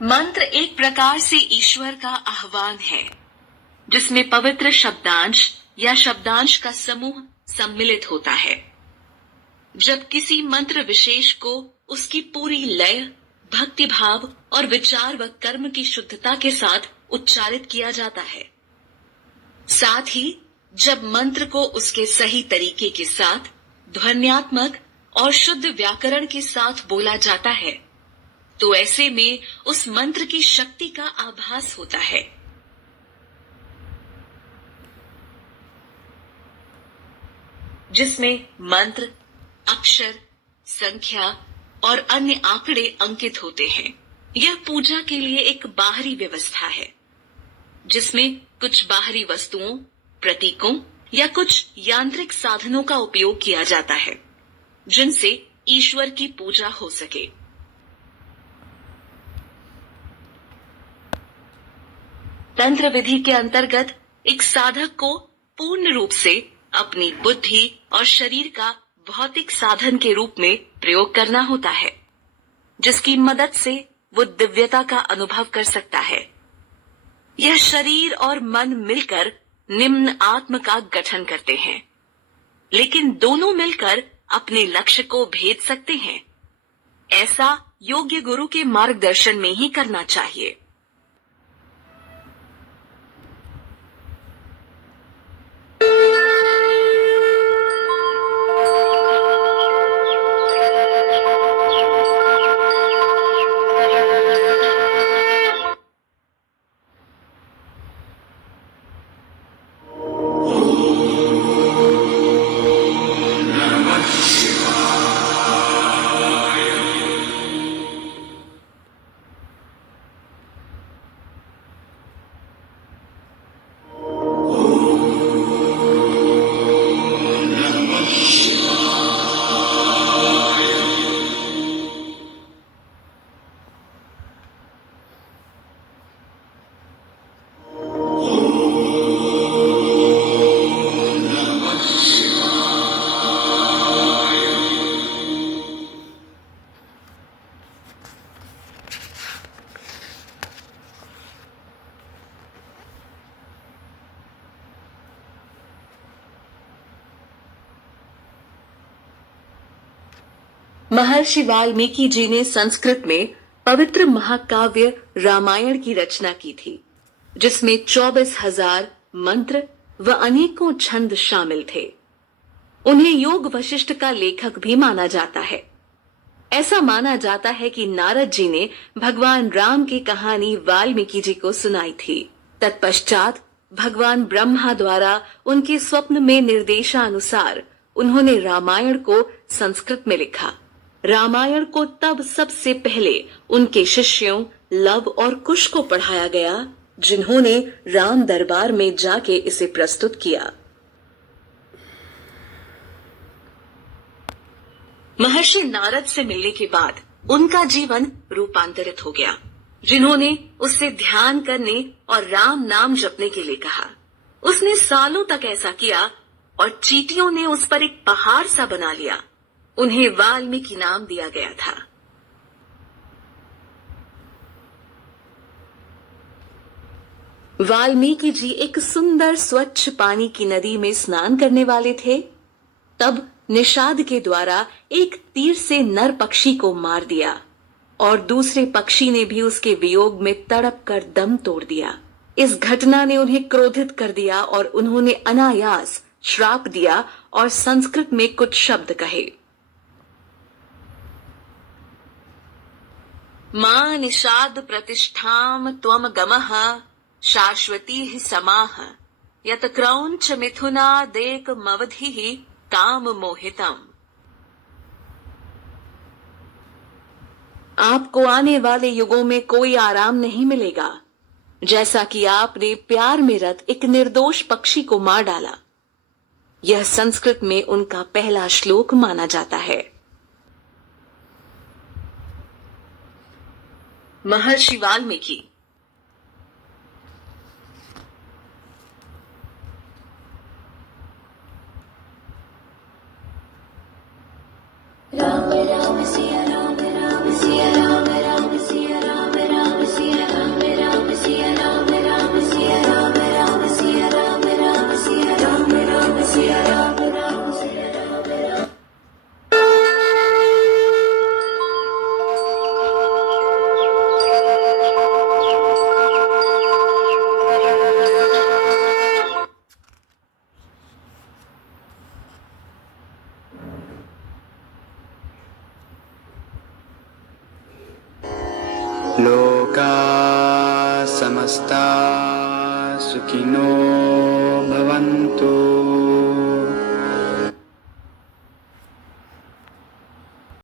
मंत्र एक प्रकार से ईश्वर का आह्वान है, जिसमें पवित्र शब्दांश या शब्दांश का समूह सम्मिलित होता है। जब किसी मंत्र विशेष को उसकी पूरी लय, भक्ति भाव और विचार व कर्म की शुद्धता के साथ उच्चारित किया जाता है, साथ ही जब मंत्र को उसके सही तरीके के साथ ध्वन्यात्मक और शुद्ध व्याकरण के साथ बोला जाता है, तो ऐसे में उस मंत्र की शक्ति का आभास होता है। जिसमें मंत्र, अक्षर, संख्या और अन्य आंकड़े अंकित होते हैं। यह पूजा के लिए एक बाहरी व्यवस्था है, जिसमें कुछ बाहरी वस्तुओं, प्रतीकों या कुछ यांत्रिक साधनों का उपयोग किया जाता है, जिनसे ईश्वर की पूजा हो सके। तंत्र विधि के अंतर्गत एक साधक को पूर्ण रूप से अपनी बुद्धि और शरीर का भौतिक साधन के रूप में प्रयोग करना होता है, जिसकी मदद से वो दिव्यता का अनुभव कर सकता है। यह शरीर और मन मिलकर निम्न आत्म का गठन करते हैं, लेकिन दोनों मिलकर अपने लक्ष्य को भेद सकते हैं। ऐसा योग्य गुरु के मार्गदर्शन में ही करना चाहिए। महर्षि वाल्मीकि जी ने संस्कृत में पवित्र महाकाव्य रामायण की रचना की थी, जिसमें 24,000 मंत्र व अनेकों छंद शामिल थे। उन्हें योग वशिष्ठ का लेखक भी माना जाता है। ऐसा माना जाता है कि नारद जी ने भगवान राम की कहानी वाल्मीकि जी को सुनाई थी। तत्पश्चात भगवान ब्रह्मा द्वारा उनके स्वप्न में निर्देशानुसार उन्होंने रामायण को संस्कृत में लिखा। रामायण को तब सबसे पहले उनके शिष्यों लव और कुश को पढ़ाया गया, जिन्होंने राम दरबार में जाके इसे प्रस्तुत किया। महर्षि नारद से मिलने के बाद उनका जीवन रूपांतरित हो गया, जिन्होंने उससे ध्यान करने और राम नाम जपने के लिए कहा। उसने सालों तक ऐसा किया और चींटियों ने उस पर एक पहाड़ सा बना लिया। उन्हें वाल्मीकि नाम दिया गया था। वाल्मीकि जी एक सुंदर स्वच्छ पानी की नदी में स्नान करने वाले थे। तब निषाद के द्वारा एक तीर से नर पक्षी को मार दिया और दूसरे पक्षी ने भी उसके वियोग में तड़प कर दम तोड़ दिया। इस घटना ने उन्हें क्रोधित कर दिया और उन्होंने अनायास श्राप दिया और संस्कृत में कुछ शब्द कहे। मां निषाद प्रतिष्ठाम त्वम गमः शाश्वती समाह यत क्रौंच मिथुना देक मवधि काम मोहितम। आपको आने वाले युगों में कोई आराम नहीं मिलेगा, जैसा कि आपने प्यार में रत एक निर्दोष पक्षी को मार डाला। यह संस्कृत में उनका पहला श्लोक माना जाता है। महर्षि वाल्मीकि। राम राम सिया राम राम सिया राम राम सिया राम राम लोका समस्ता सुखिनो